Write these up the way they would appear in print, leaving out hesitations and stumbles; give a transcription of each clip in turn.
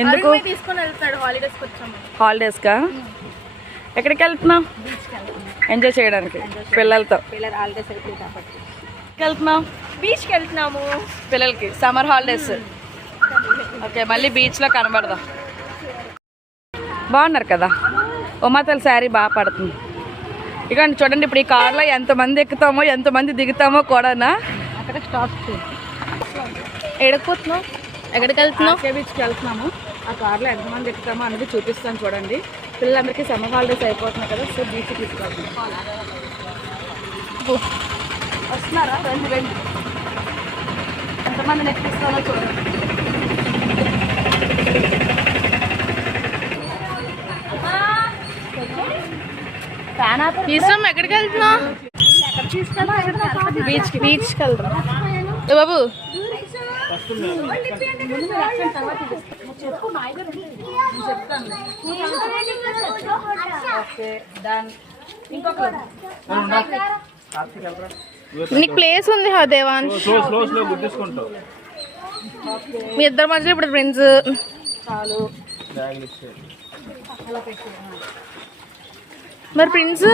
ఎందుకు హాలిడేస్కా? ఎక్కడికి వెళ్తున్నావు? ఎంజాయ్ చేయడానికి పిల్లలతో. వెళ్తున్నావు? బీచ్కి వెళ్తున్నాము పిల్లలకి సమ్మర్ హాలిడేస్. ఓకే, మళ్ళీ బీచ్లో కనబడదాం. బాగున్నారు కదా? ఉమాతల శారీ బాగా పడుతుంది. ఇక చూడండి, ఇప్పుడు ఈ కార్లో ఎంతమంది ఎక్కుతామో ఎంతమంది దిగుతామో కూడానా. అక్కడ స్టాప్ ఎడకపోతున్నావు? ఎక్కడికి వెళ్తున్నావు? బీచ్కి వెళ్తున్నాము. ఆ కార్లో ఎంతమంది ఎక్కుతామో అనేది చూపిస్తాను చూడండి. పిల్లలందరికీ సమ్మర్ హాలిడేస్ అయిపోతున్నాయి కదా, సో బీచ్కి తీసుకెళ్తున్నాం. వస్తున్నారా? రండి రండి, ఎంతమంది ఎక్కిస్తానో చూడండి. తీసాం. ఎక్కడికి వెళ్తున్నావు? బీచ్కి. బీచ్కి వెళ్తాం బాబు. నీకు ప్లేస్ ఉంది దేవాన్. మీ ఇద్దరు మధ్యలో ఇప్పుడు ఫ్రెండ్స్. మరి ప్రిన్స్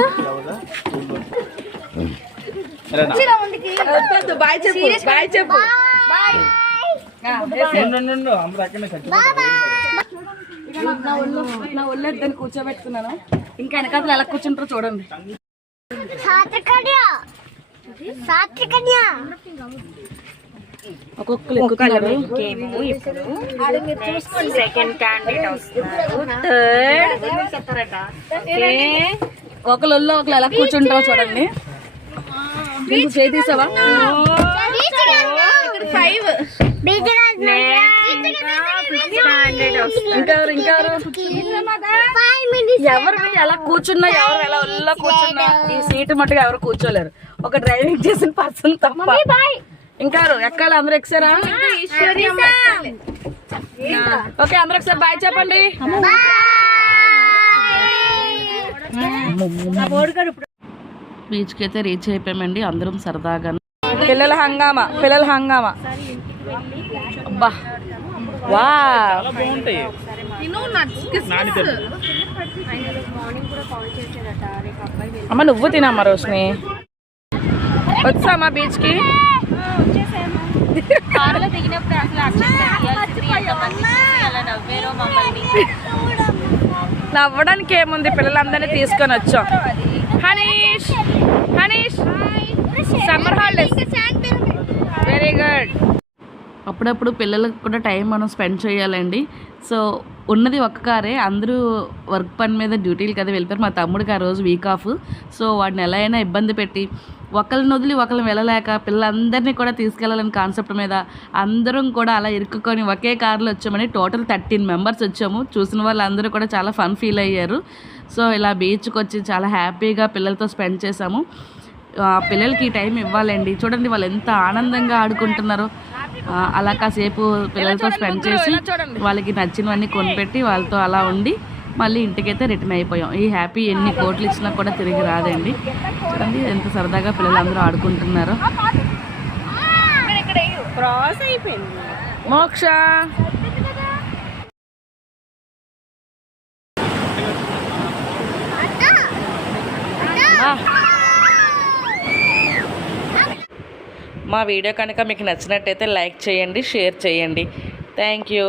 బాయ్ చెప్పు. బాయ్ చెప్పు. నా ఒళ్ళొద్దని కూర్చోబెట్టుకున్నాను. ఇంకా వెనకాల ఎలా కూర్చుంటారో చూడండి. ఒక్కొక్కరు ఎక్కుతున్నారు. సెకండ్ క్యాండిడేట్ వస్తున్నారు. ఒకళ్ళు ఒకళ్ళు ఎలా కూర్చుంటారో చూడండి. చేసావా? ఎవరు ఎలా కూర్చున్నా, ఎవరు ఎలా ఒళ్ళో కూర్చున్నా ఈ సీటు మట్టుగా ఎవరు కూర్చోలేరు, ఒక డ్రైవింగ్ చేసిన పర్సన్ తప్ప. ఇంకా ఎక్కాలి. అందరూ ఎక్కారా? ఓకే, అందరూ ఒకసారి బాయ్ చెప్పండి. బీచ్కి అయితే రీచ్ అయిపోయామండి అందరం సరదాగా. పిల్లల హంగామా. అబ్బా వా, అమ్మ నువ్వు తినమ్మా రోష్ని. వచ్చామా బీచ్కి? నవ్వడానికి ఏముంది, పిల్లలందరినీ తీసుకొని వచ్చాం. Hanish summer holidays very good. అప్పుడప్పుడు పిల్లలకు కూడా టైం మనం స్పెండ్ చేయాలండి. సో ఉన్నది ఒక్క కారే, అందరూ వర్క్ పని మీద డ్యూటీలు కదా వెళ్ళిపోయారు. మా తమ్ముడికి ఆ రోజు వీక్ ఆఫ్. సో వాడిని ఎలా అయినా ఇబ్బంది పెట్టి ఒకరిని వదిలి ఒకరిని వెళ్ళలేక పిల్లలందరినీ కూడా తీసుకెళ్ళాలని కాన్సెప్ట్ మీద అందరం కూడా అలా ఇరుక్కుని ఒకే కార్లో వచ్చామని. టోటల్ 13 మెంబర్స్ వచ్చాము. చూసిన వాళ్ళందరూ కూడా చాలా ఫన్ ఫీల్ అయ్యారు. సో ఇలా బీచ్కి వచ్చి చాలా హ్యాపీగా పిల్లలతో స్పెండ్ చేసాము. పిల్లలకి ఈ టైం ఇవ్వాలండి. చూడండి వాళ్ళు ఎంత ఆనందంగా ఆడుకుంటున్నారో. అలా కాసేపు పిల్లలతో స్పెండ్ చేసి వాళ్ళకి నచ్చినవన్నీ కొనిపెట్టి వాళ్ళతో అలా ఉండి మళ్ళీ ఇంటికైతే రిటర్న్ అయిపోయాం. ఈ హ్యాపీ ఎన్ని కోట్లు ఇచ్చినా కూడా తిరిగి రాదండి. చూడండి ఎంత సరదాగా పిల్లలందరూ ఆడుకుంటున్నారో. మోక్ష మా వీడియో కనుక మీకు నచ్చినట్టయితే లైక్ చేయండి, షేర్ చేయండి. Thank you.